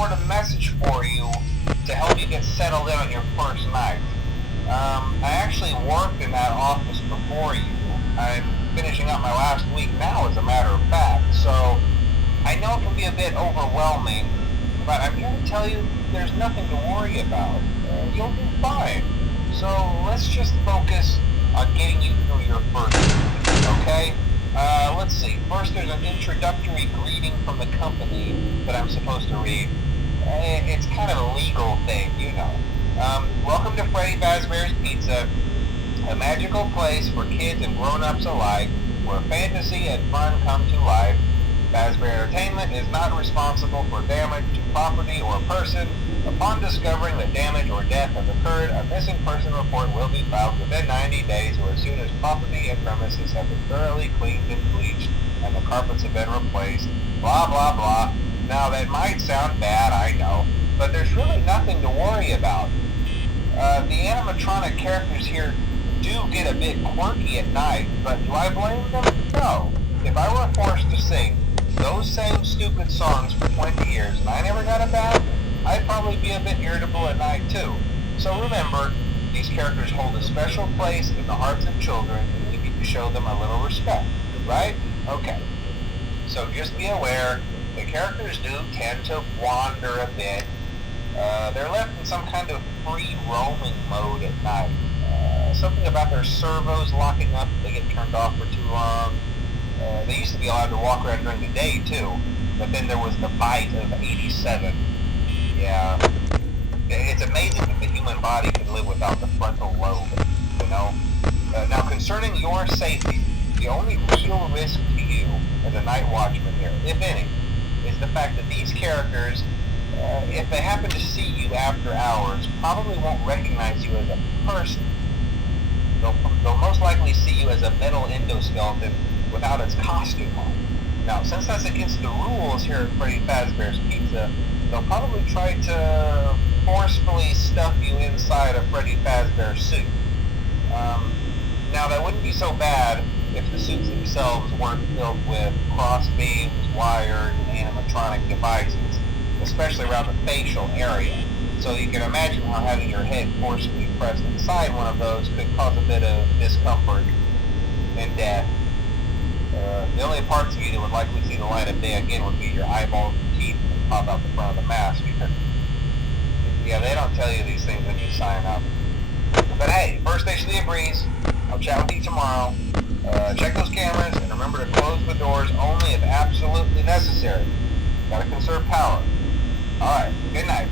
record a message for you to help you get settled in on your first night. I actually worked in that office before you. I'm finishing up my last week now, as a matter of fact, so I know it can be a bit overwhelming, but I'm here to tell you there's nothing to worry about. You'll be fine. So let's just focus on getting you through your first week, okay? Let's see. First, there's an introductory greeting from the company that I'm supposed to read. It's kind of a legal thing, you know. Welcome to Freddy Fazbear's Pizza, a magical place for kids and grown-ups alike, where fantasy and fun come to life. Fazbear Entertainment is not responsible for damage to property or person. Upon discovering that damage or death has occurred, a missing person report will be filed within 90 days or as soon as property and premises have been thoroughly cleaned and bleached and the carpets have been replaced. Blah, blah, blah. Now, that might sound bad, I know, but there's really nothing to worry about. The animatronic characters here do get a bit quirky at night, but do I blame them? No. If I were forced to sing those same stupid songs for 20 years and I never got a bath, I'd probably be a bit irritable at night too. So remember, these characters hold a special place in the hearts of children and we need to show them a little respect, right? Okay. So just be aware, the characters do tend to wander a bit. They're left in some kind of free roaming mode at night. Something about their servos locking up if they get turned off for too long. They used to be allowed to walk around during the day too, but then there was the bite of 87. Yeah, it's amazing that the human body can live without the frontal lobe, you know? Now, concerning your safety, the only real risk to you as a night watchman here, if any, is the fact that these characters, if they happen to see you after hours, probably won't recognize you as a person. They'll most likely see you as a metal endoskeleton without its costume on. Now, since that's against the rules here at Freddy Fazbear's Pizza, they'll probably try to forcefully stuff you inside a Freddy Fazbear suit. Now, that wouldn't be so bad if the suits themselves weren't filled with cross beams, wires, and animatronic devices, especially around the facial area. So you can imagine how having your head forcefully pressed inside one of those could cause a bit of discomfort and death. The only parts of you that would likely see the light of day again would be your eyeballs and teeth that pop out the front of the mask. Yeah, they don't tell you these things when you sign up. But hey, first station of the breeze. I'll chat with you tomorrow. Check those cameras and remember to close the doors only if absolutely necessary. Gotta conserve power. Alright, good night.